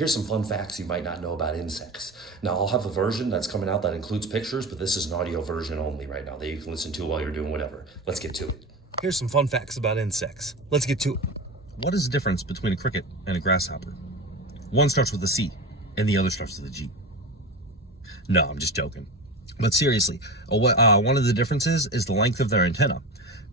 Here's some fun facts you might not know about insects. Now, I'll have a version that's coming out that includes pictures, but this is an audio version only right now that you can listen to while you're doing whatever. Let's get to it. Here's some fun facts about insects. Let's get to it. What is the difference between a cricket and a grasshopper? One starts with a C, and the other starts with a G. No, I'm just joking. But seriously, one of the differences is the length of their antenna.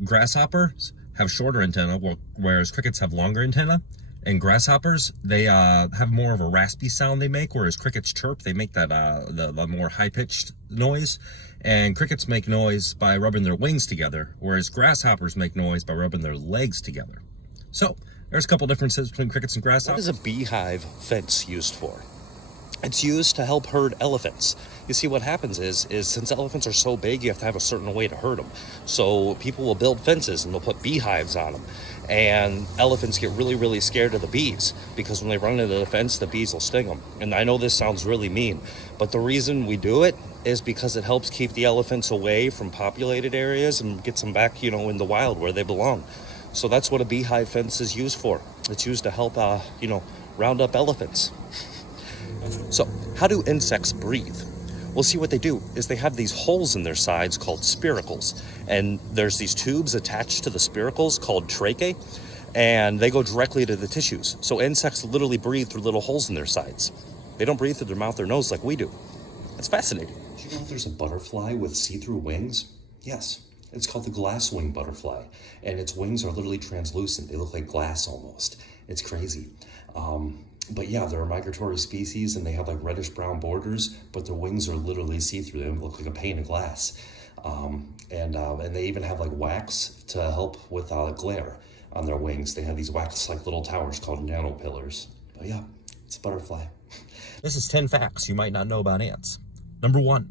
Grasshoppers have shorter antenna, whereas crickets have longer antenna. And grasshoppers, they have more of a raspy sound they make, whereas crickets chirp. They make that the more high-pitched noise. And crickets make noise by rubbing their wings together, whereas grasshoppers make noise by rubbing their legs together. So, there's a couple differences between crickets and grasshoppers. What is a beehive fence used for? It's used to help herd elephants. You see, what happens is since elephants are so big, you have to have a certain way to herd them. So people will build fences and they'll put beehives on them. And elephants get really, really scared of the bees because when they run into the fence, the bees will sting them. And I know this sounds really mean, but the reason we do it is because it helps keep the elephants away from populated areas and gets them back, in the wild where they belong. So that's what a beehive fence is used for. It's used to help, round up elephants. So how do insects breathe? Well, see, what they do is they have these holes in their sides called spiracles, and there's these tubes attached to the spiracles called tracheae, and they go directly to the tissues. So insects literally breathe through little holes in their sides. They don't breathe through their mouth or nose like we do. It's fascinating. Do you know there's a butterfly with see-through wings? Yes, it's called the glasswing butterfly, and its wings are literally translucent. They look like glass almost. It's crazy. But yeah, they're a migratory species and they have like reddish brown borders, but their wings are literally see-through. They look like a pane of glass. And they even have like wax to help with glare on their wings. They have these wax like little towers called nanopillars. But yeah, it's a butterfly. This is 10 facts you might not know about ants. Number 1,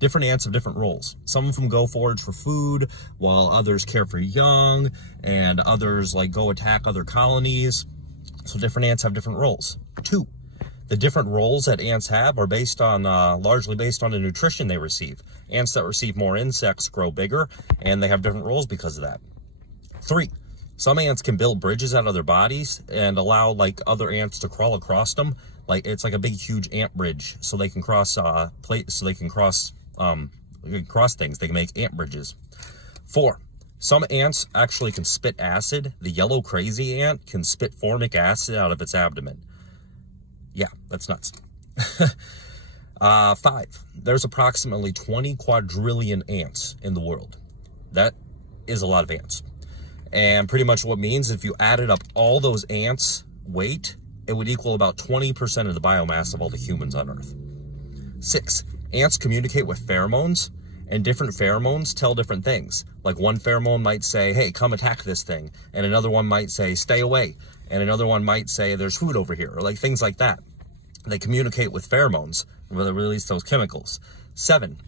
different ants have different roles. Some of them go forage for food, while others care for young, and others like go attack other colonies. So different ants have different roles. 2, the different roles that ants have are based on, largely based on the nutrition they receive. Ants that receive more insects grow bigger, and they have different roles because of that. 3, some ants can build bridges out of their bodies and allow like other ants to crawl across them. Like it's like a big, huge ant bridge, so they can cross cross things. They can make ant bridges. 4, some ants actually can spit acid. The yellow crazy ant can spit formic acid out of its abdomen. Yeah, that's nuts. 5, there's approximately 20 quadrillion ants in the world. That is a lot of ants. And pretty much what it means, if you added up all those ants' weight, it would equal about 20% of the biomass of all the humans on Earth. 6, ants communicate with pheromones, and different pheromones tell different things. Like one pheromone might say, hey, come attack this thing. And another one might say, stay away. And another one might say, there's food over here, or like things like that. They communicate with pheromones, where they release those chemicals. 7,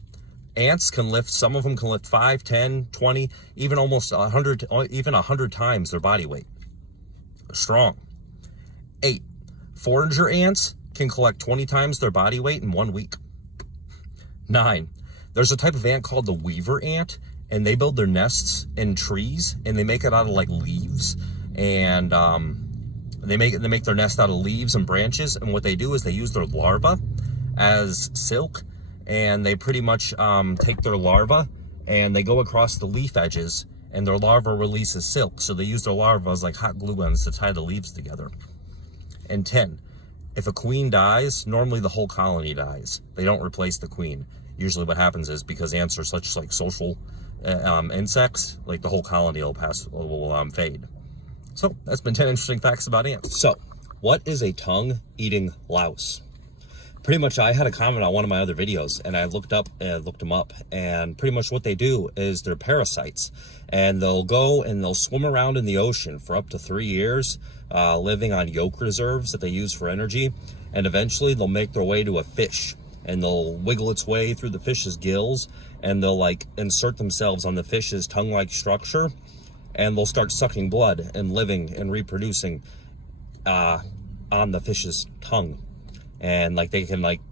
ants can lift, some of them can lift 5, 10, 20, even almost 100 times their body weight. Strong. 8, forager ants can collect 20 times their body weight in 1 week. 9, there's a type of ant called the weaver ant, and they build their nests in trees, and they make it out of like leaves, and they make their nest out of leaves and branches. And what they do is they use their larvae as silk, and they pretty much take their larvae and they go across the leaf edges, and their larva releases silk. So they use their larvae as like hot glue guns to tie the leaves together. And 10, if a queen dies, normally the whole colony dies. They don't replace the queen. Usually what happens is because ants are such like social insects, like the whole colony will fade. So that's been 10 interesting facts about ants. So what is a tongue-eating louse? Pretty much I had a comment on one of my other videos, and I looked them up, and pretty much what they do is they're parasites, and they'll go and they'll swim around in the ocean for up to 3 years, living on yolk reserves that they use for energy, and eventually they'll make their way to a fish, and they'll wiggle its way through the fish's gills, and they'll like insert themselves on the fish's tongue-like structure, and they'll start sucking blood and living and reproducing on the fish's tongue. And like they can like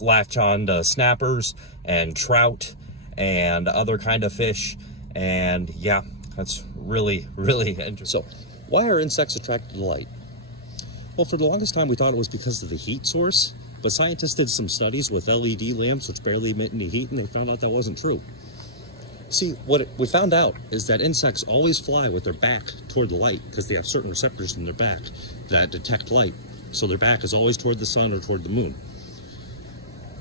latch on to snappers and trout and other kind of fish. And yeah, that's really, really interesting. So why are insects attracted to light? Well, for the longest time, we thought it was because of the heat source, but scientists did some studies with LED lamps, which barely emit any heat, and they found out that wasn't true. See, what we found out is that insects always fly with their back toward the light because they have certain receptors in their back that detect light. So their back is always toward the sun or toward the moon.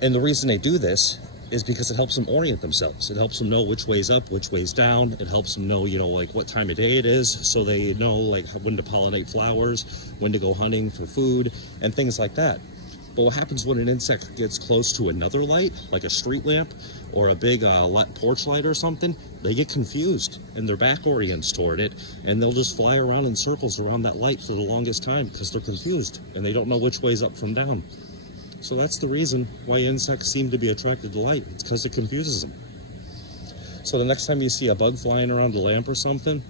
And the reason they do this is because it helps them orient themselves. It helps them know which way's up, which way's down. It helps them know, like what time of day it is, so they know like when to pollinate flowers, when to go hunting for food, and things like that. But what happens when an insect gets close to another light, like a street lamp or a big porch light or something, they get confused and their back orients toward it, and they'll just fly around in circles around that light for the longest time because they're confused and they don't know which way's up from down. So that's the reason why insects seem to be attracted to light. It's because it confuses them. So the next time you see a bug flying around a lamp or something,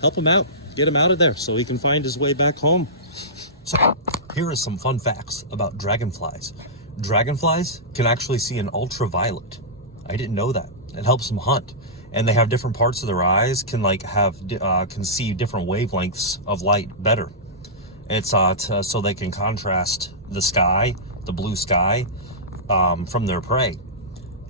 help him out. Get him out of there so he can find his way back home. So here are some fun facts about dragonflies. Dragonflies can actually see in ultraviolet. I didn't know that. It helps them hunt. And they have different parts of their eyes can see different wavelengths of light better. It's so they can contrast the sky, the blue sky, from their prey.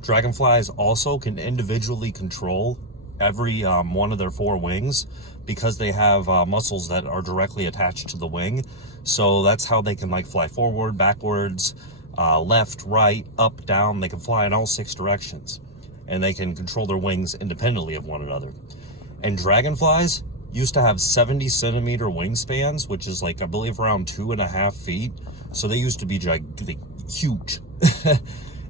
Dragonflies also can individually control every one of their four wings because they have muscles that are directly attached to the wing. So that's how they can fly forward, backwards, left, right, up, down. They can fly in all 6 directions, and they can control their wings independently of one another. And dragonflies used to have 70 centimeter wingspans, which is I believe around 2.5 feet. So they used to be huge.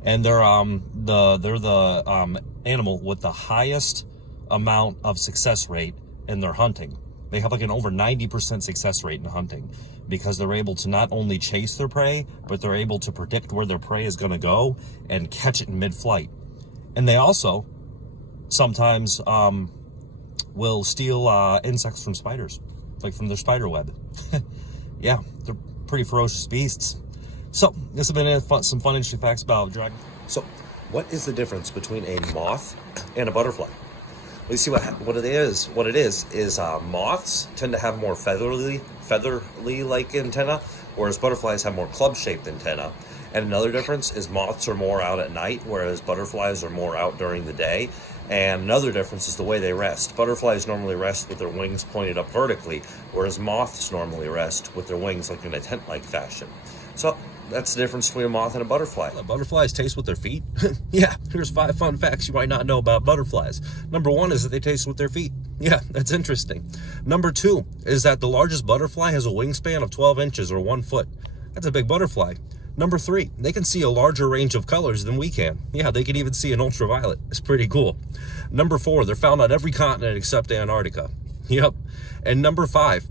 And they're the animal with the highest amount of success rate in their hunting. They have an over 90% success rate in hunting because they're able to not only chase their prey, but they're able to predict where their prey is going to go and catch it in mid-flight. And they also sometimes will steal insects from spiders, from their spider web. Yeah, they're pretty ferocious beasts. So this has been some fun interesting facts about dragon. So what is the difference between a moth and a butterfly? Well, you see what it is. What it is moths tend to have more featherly like antenna, whereas butterflies have more club-shaped antenna. And another difference is moths are more out at night, whereas butterflies are more out during the day. And another difference is the way they rest. Butterflies normally rest with their wings pointed up vertically, whereas moths normally rest with their wings in a tent-like fashion. So that's the difference between a moth and a butterfly. Butterflies taste with their feet? Yeah, here's 5 fun facts you might not know about butterflies. Number 1 is that they taste with their feet. Yeah, that's interesting. Number 2 is that the largest butterfly has a wingspan of 12 inches or 1 foot. That's a big butterfly. Number 3, they can see a larger range of colors than we can. Yeah, they can even see in ultraviolet. It's pretty cool. Number 4, they're found on every continent except Antarctica. Yep. And number 5,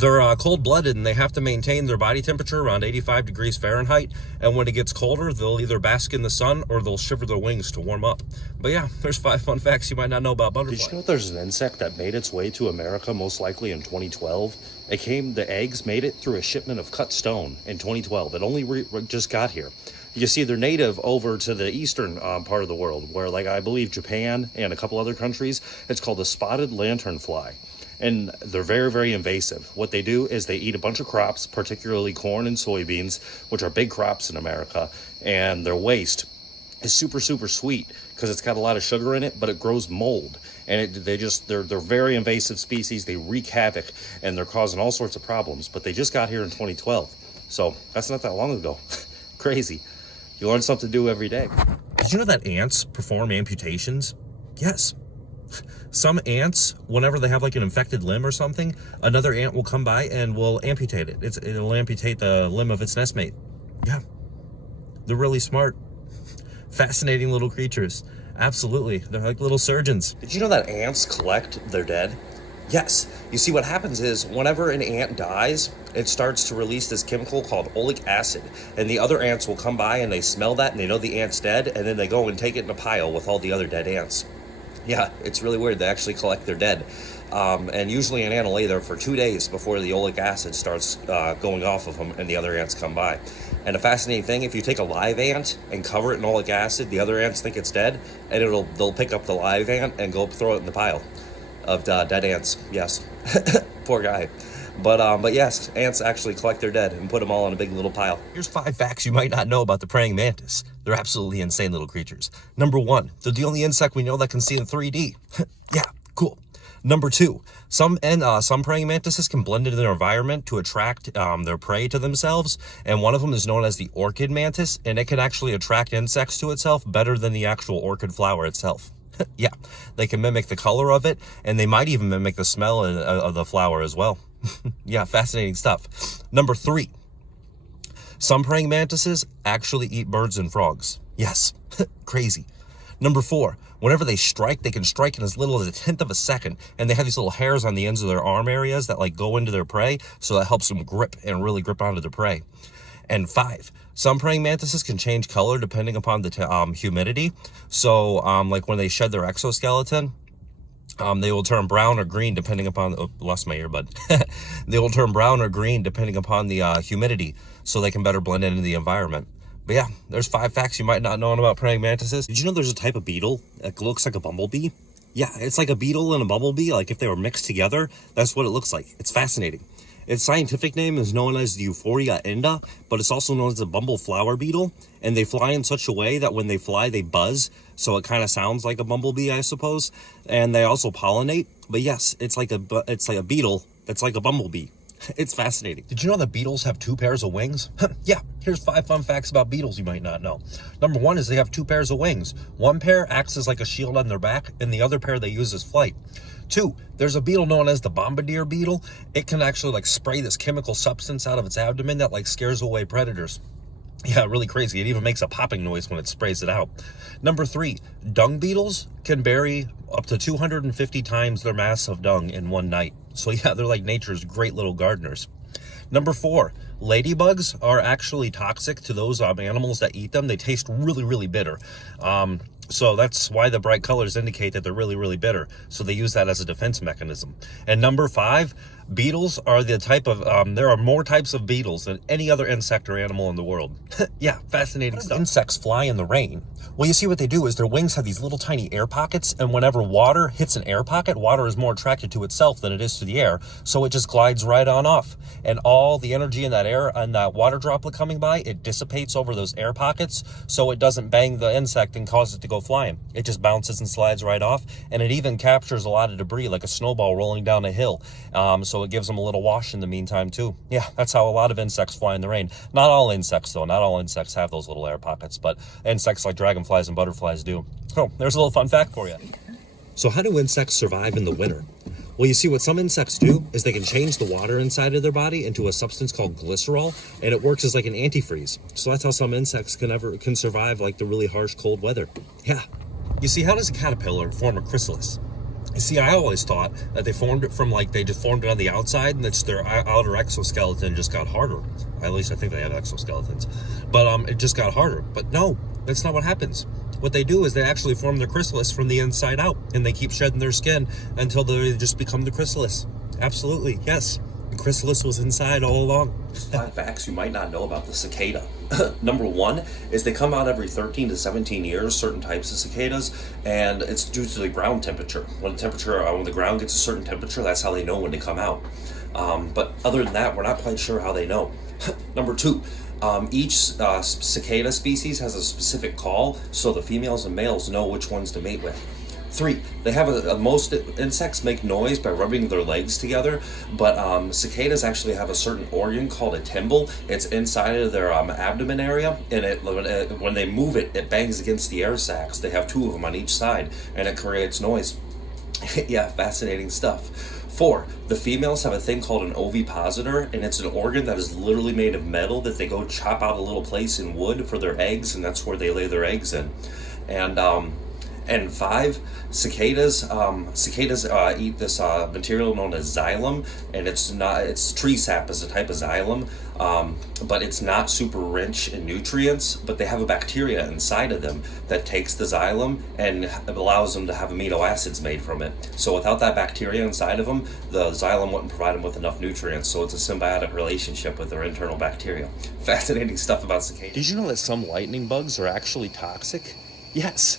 they're cold-blooded, and they have to maintain their body temperature around 85 degrees Fahrenheit. And when it gets colder, they'll either bask in the sun or they'll shiver their wings to warm up. But yeah, there's 5 fun facts you might not know about butterflies. Did you know there's an insect that made its way to America most likely in 2012? The eggs made it through a shipment of cut stone in 2012. It only just got here. You see, they're native over to the eastern part of the world, where I believe Japan and a couple other countries, it's called the spotted lanternfly. And they're very, very invasive. What they do is they eat a bunch of crops, particularly corn and soybeans, which are big crops in America, and their waste is super, super sweet because it's got a lot of sugar in it, but it grows mold. And they're very invasive species. They wreak havoc, and they're causing all sorts of problems. But they just got here in 2012. So that's not that long ago. Crazy. You learn something new every day. Did you know that ants perform amputations? Yes. Some ants, whenever they have an infected limb or something, another ant will come by and will amputate it. It'll amputate the limb of its nestmate. Yeah. They're really smart. Fascinating little creatures. Absolutely. They're like little surgeons. Did you know that ants collect their dead? Yes. You see, what happens is whenever an ant dies, it starts to release this chemical called oleic acid. And the other ants will come by and they smell that and they know the ant's dead, and then they go and take it in a pile with all the other dead ants. Yeah, it's really weird. They actually collect their dead. And usually an ant will lay there for 2 days before the oleic acid starts going off of them and the other ants come by. And a fascinating thing, if you take a live ant and cover it in oleic acid, the other ants think it's dead, and they'll pick up the live ant and go throw it in the pile of dead ants. Yes. Poor guy. But yes, ants actually collect their dead and put them all in a big little pile. Here's 5 facts you might not know about the praying mantis. They're absolutely insane little creatures. Number 1, they're the only insect we know that can see in 3D. Yeah, cool. Number 2, some praying mantises can blend into their environment to attract their prey to themselves, and one of them is known as the orchid mantis, and it can actually attract insects to itself better than the actual orchid flower itself. Yeah, they can mimic the color of it, and they might even mimic the smell of the flower as well. Yeah, fascinating stuff. Number 3, some praying mantises actually eat birds and frogs. Yes, crazy. Number 4, whenever they strike, they can strike in as little as 1/10 of a second, and they have these little hairs on the ends of their arm areas that like go into their prey, so that helps them grip and really grip onto their prey. And 5, some praying mantises can change color depending upon the humidity. So like when they shed their exoskeleton, they will turn brown or green depending upon, oh, lost my earbud. They will turn brown or green depending upon the humidity, so they can better blend into the environment. But yeah, there's 5 facts you might not know about praying mantises. Did you know there's a type of beetle that looks like a bumblebee? Yeah, it's like a beetle and a bumblebee, like if they were mixed together, that's what it looks like. It's fascinating. Its scientific name is known as the Euphoria enda, but it's also known as the bumble flower beetle, and they fly in such a way that when they fly, they buzz, so it kind of sounds like a bumblebee, I suppose, and they also pollinate. But yes, it's like a beetle that's like a bumblebee. It's fascinating. Did you know that beetles have 2 pairs of wings? Yeah, here's 5 fun facts about beetles you might not know. Number 1 is they have 2 pairs of wings. One pair acts as like a shield on their back, and the other pair they use as flight. 2, there's a beetle known as the bombardier beetle. It can actually like spray this chemical substance out of its abdomen that like scares away predators. Yeah, really crazy. It even makes a popping noise when it sprays it out. Number 3, dung beetles can bury up to 250 times their mass of dung in one night. So yeah, they're like nature's great little gardeners. Number 4, ladybugs are actually toxic to those animals that eat them. They taste really, really bitter. So that's why the bright colors indicate that they're really, really bitter. So they use that as a defense mechanism. And number 5, beetles are the type of, there are more types of beetles than any other insect or animal in the world. Yeah, fascinating stuff. Insects fly in the rain. Well, you see what they do is their wings have these little tiny air pockets, and whenever water hits an air pocket, water is more attracted to itself than it is to the air, so it just glides right on off. And all the energy in that air and that water droplet coming by, it dissipates over those air pockets, so it doesn't bang the insect and cause it to go flying. It just bounces and slides right off, and it even captures a lot of debris like a snowball rolling down a hill, so it gives them a little wash in the meantime too. Yeah, that's how a lot of insects fly in the rain. Not all insects though, not all insects have those little air pockets, but insects like dragonflies and butterflies do. Oh, there's a little fun fact for you. So how do insects survive in the winter? Well, you see, what some insects do is they can change the water inside of their body into a substance called glycerol, and it works as like an antifreeze. So that's how some insects can survive like the really harsh cold weather. Yeah. You see, how does a caterpillar form a chrysalis? You see, I always thought that they formed it from like, they just formed it on the outside and that's their outer exoskeleton just got harder. At least I think they have exoskeletons. But it just got harder. But no, that's not what happens. What they do is they actually form their chrysalis from the inside out, and they keep shedding their skin until they just become the chrysalis. Absolutely, yes. The chrysalis was inside all along. 5 facts you might not know about the cicada. Number 1 is they come out every 13 to 17 years, certain types of cicadas, and it's due to the ground temperature. When the ground gets a certain temperature, that's how they know when to come out. But other than that, we're not quite sure how they know. Number 2, each cicada species has a specific call, so the females and males know which ones to mate with. 3, they have most insects make noise by rubbing their legs together, but cicadas actually have a certain organ called a timbal. It's inside of their abdomen area, and when they move it, it bangs against the air sacs. They have 2 of them on each side, and it creates noise. Yeah, fascinating stuff. 4, the females have a thing called an ovipositor, and it's an organ that is literally made of metal that they go chop out a little place in wood for their eggs, and that's where they lay their eggs in. And 5, cicadas eat this material known as xylem, and it's tree sap is a type of xylem, but it's not super rich in nutrients, but they have a bacteria inside of them that takes the xylem and allows them to have amino acids made from it. So without that bacteria inside of them, the xylem wouldn't provide them with enough nutrients, so it's a symbiotic relationship with their internal bacteria. Fascinating stuff about cicadas. Did you know that some lightning bugs are actually toxic? Yes.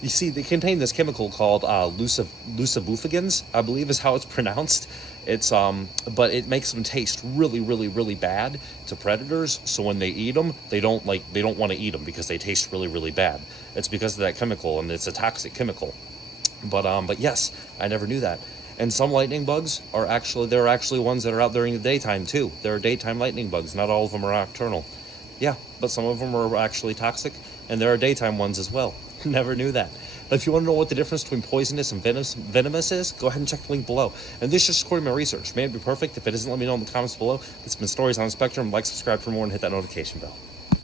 You see, they contain this chemical called lucibufugins, I believe is how it's pronounced. It's but it makes them taste really, really, really bad to predators. So when they eat them, they don't want to eat them because they taste really, really bad. It's because of that chemical, and it's a toxic chemical. But yes, I never knew that. And some lightning bugs are there are actually ones that are out during the daytime too. There are daytime lightning bugs. Not all of them are nocturnal. Yeah, but some of them are actually toxic, and there are daytime ones as well. Never knew that. But if you want to know what the difference between poisonous and venomous is, go ahead and check the link below. And this is just according to my research. May it be perfect. If it isn't, let me know in the comments below. It's been Stories on the Spectrum. Like, subscribe for more, and hit that notification bell.